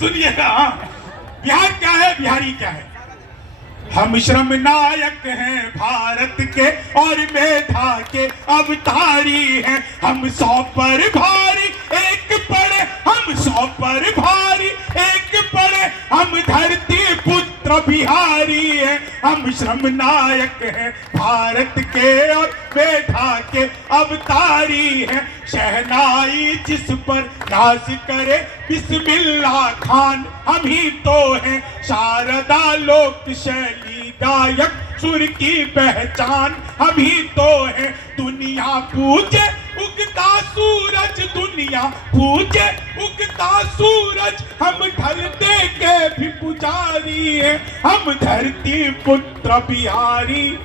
सुनिएगा। हाँ, बिहार क्या है, बिहारी क्या है? हम श्रम नायक हैं भारत के और मेधा के अवतारी हैं। हम 100 पर भारी एक पड़े, हम 100 पर भारी एक पड़े, हम धरती पुत्र बिहारी हैं। हम श्रम नायक हैं भारत के और मेधा के अवतारी हैं। शहनाई जिस पर नाज करे बिस्मिल्लाह खान हम ही तो हैं। शारदा लोक शैली गायक सुर की पहचान हम ही तो हैं। दुनिया पूजे उगता सूरज, दुनिया पूजे उगता सूरज, हम ढलते के भी पुजारी हैं। हम धरती पुत्र बिहारी।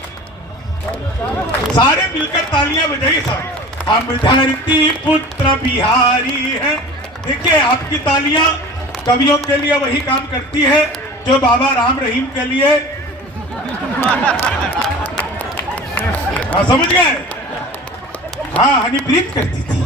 सारे मिलकर तालियां बजाइए साहब। हम धरती पुत्र बिहारी हैं। देखिए, आपकी तालियां कवियों के लिए वही काम करती है जो बाबा राम रहीम के लिए। हाँ, समझ गए? हाँ, हनीप्रीत करती थी।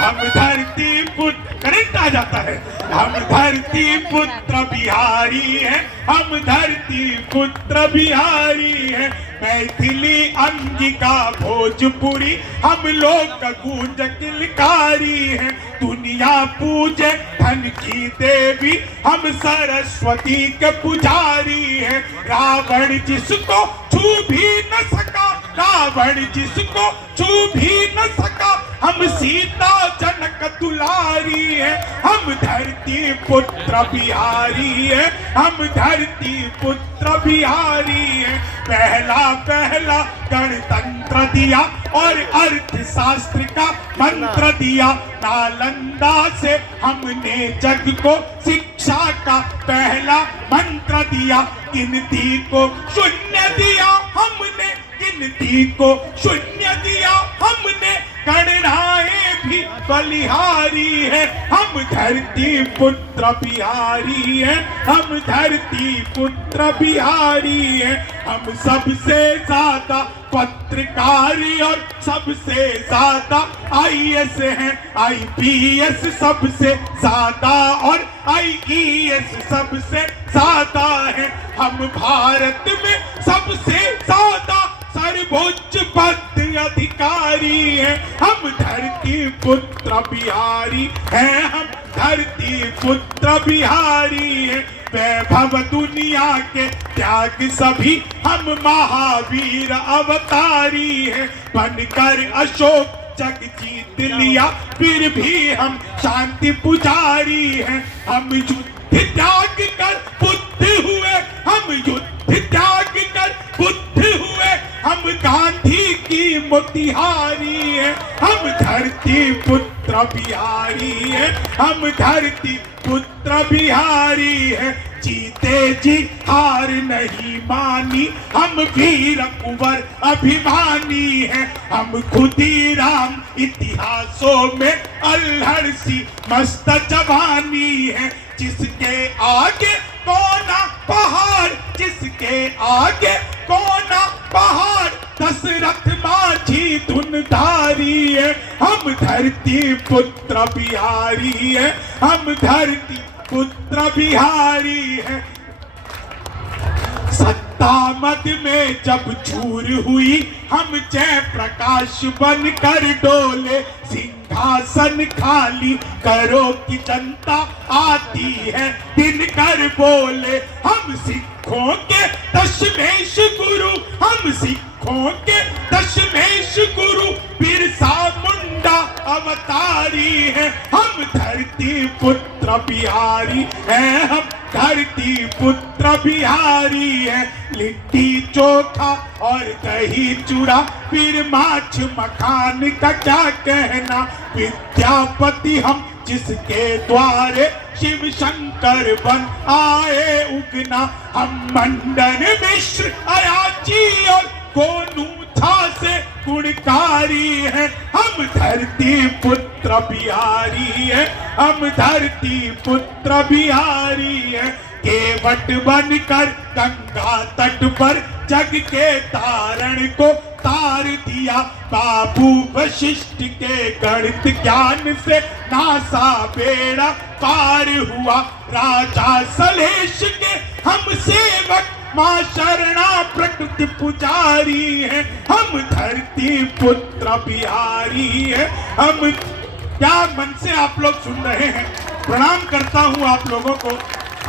हम धरती पुत्र, करंट आ जाता है। हम धरती पुत्र बिहारी हैं, हम धरती पुत्र बिहारी हैं। मैथिली अंगिका भोजपुरी हम लोग का गूंज किलकारी है। दुनिया पूजे धन की देवी, हम सरस्वती के पुजारी हैं। रावण जिसको छू भी न सका, रावण जिसको छू भी न सका, हम सीता जनक दुलारी है। हम धरती पुत्र बिहारी है, हम धरती पुत्र बिहारी है। पहला पहला गणतंत्र दिया और अर्थशास्त्र का मंत्र दिया। नालंदा से हमने जग को शिक्षा का पहला मंत्र दिया। गिनती को शून्य दिया हमने, गिनती को शून्य दिया हमने। गणनाएं भी बलिहारी है, हम धरती पुत्र बिहारी है, हम धरती पुत्र बिहारी है। हम सबसे ज्यादा पत्रकारी और सबसे ज्यादा आईएएस हैं। आईपीएस सबसे ज्यादा और आईईएस सबसे ज्यादा है। हम भारत में सबसे ज्यादा सर्वोच्च पद अधिकारी है। हम धरती पुत्र बिहारी हैं, हम धरती पुत्र बिहारी हैं। वैभव दुनिया के त्याग सभी, हम महावीर अवतारी हैं। बनकर अशोक जग जीत लिया, फिर भी हम शांति पुजारी हैं। हम युद्ध त्याग कर बुद्ध हुए, हम युद्ध त्याग कर बुद्ध हुए। हम गांधी की मोतिहारी है, हम धरती पुत्र बिहारी है, हम धरती पुत्र बिहारी है। जीते जी हार नहीं मानी, हम वीर कुंवर अभिमानी हैं। हम खुदीराम इतिहासों में अल्हड़ सी मस्त जवानी है। जिसके आगे कोना पहाड़, जिसके आगे कोना पहाड़, दशरथ माझी धुनधारी है। हम धरती पुत्र बिहारी है, हम धरती पुत्र बिहारी है। सत्ता मद में जब चूर हुई, हम जय प्रकाश बनकर डोले। सिंहासन खाली करो कि जनता आती है, दिनकर बोले। हम सिखों के दशमेश गुरु, हम सिखों के दशमेश गुरु, बिरसा मुंडा अवतारी है। हम धरती पुत्र बिहारी हैं, हम धरती पुत्र बिहारी है। लिट्टी चोखा और दही चूड़ा, फिर माछ मखान का क्या कहना। विद्यापति हम जिसके द्वारे, शिव शंकर बन आए उगना। हम मंडन मिश्र अयाची और गोनू झा से गुणकारी है। हम धरती पुत्र बिहारी है, हम धरती पुत्र बिहारी है। केवट बनकर गंगा तट पर जग के तारण को तार दिया। बाबू वशिष्ठ के गणित ज्ञान से नासा बेड़ा पार हुआ राजा सलेश के हम सेवक, माँ शरणा प्रकृति पुजारी है, हम धरती पुत्र बिहारी है। हम क्या मन से आप लोग सुन रहे हैं। प्रणाम करता हूँ आप लोगों को,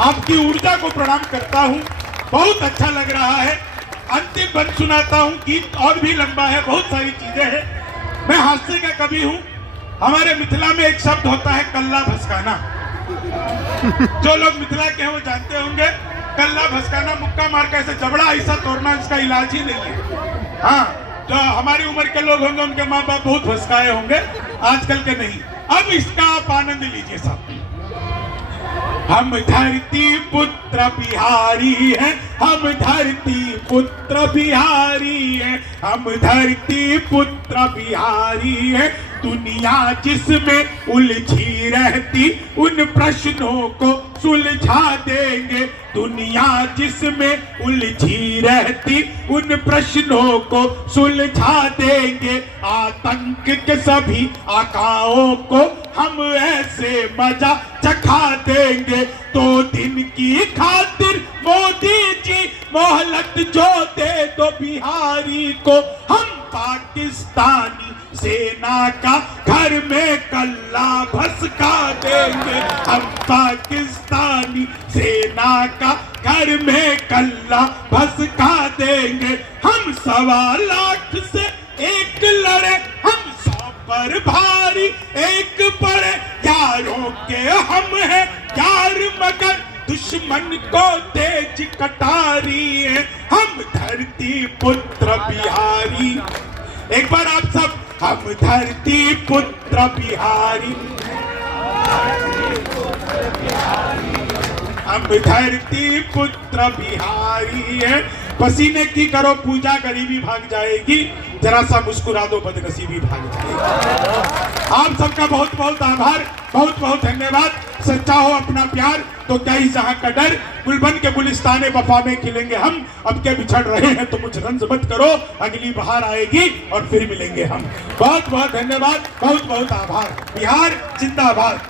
आपकी ऊर्जा को प्रणाम करता हूँ। बहुत अच्छा लग रहा है। अंतिम बंद सुनाता हूँ, गीत और भी लंबा है, बहुत सारी चीजें हैं। मैं हास्य का कवि हूँ। हमारे मिथिला में एक शब्द होता है कल्ला भसकाना। जो लोग मिथिला के हैं वो जानते होंगे। कल्ला भसकाना, मुक्का मार के ऐसे जबड़ा ऐसा तोड़ना, इसका इलाज ही नहीं है। हाँ, जो हमारी उम्र के लोग होंगे उनके माँ बाप बहुत भसकाए होंगे, आजकल के नहीं। अब इसका आप आनंद लीजिए साहब। हम धरती पुत्र बिहारी हैं, हम धरती पुत्र बिहारी हैं, हम धरती पुत्र बिहारी हैं। दुनिया जिसमें उलझी रहती उन प्रश्नों को सुलझा देंगे, दुनिया जिसमें उलझी रहती उन प्रश्नों को सुलझा देंगे। आतंक के सभी आकाओं को हम ऐसे मजा चखा देंगे। 2 दिन की खातिर मोदी जी मोहलत जो दे दो बिहारी को, हम पाकिस्तानी सेना का घर में कल्ला भसका देंगे, हम पाकिस्तानी सेना का घर में कल्ला भसका देंगे। हम 1.25 लाख से एक लड़े, हम 100 पर भारी एक पड़े। यारों के हम हैं यार मगर दुश्मन को तेज कटारी है, हम धरती पुत्र बिहारी। एक बार आप सब, हम धरती पुत्र बिहारी, हम धरती पुत्र बिहारी है। पसीने की करो पूजा, गरीबी भाग जाएगी, जरा सा मुस्कुरा दो बदनसीबी भाग जाएगी। आप सबका बहुत बहुत आभार, बहुत बहुत धन्यवाद। सच्चा हो अपना प्यार तो क्या ही जहां का डर, गुलबन के गुलिस्ताने वफा में खिलेंगे हम। अब के बिछड़ रहे हैं तो कुछ रंज मत करो, अगली बहार आएगी और फिर मिलेंगे हम। बहुत बहुत धन्यवाद, बहुत बहुत आभार। बिहार जिंदाबाद।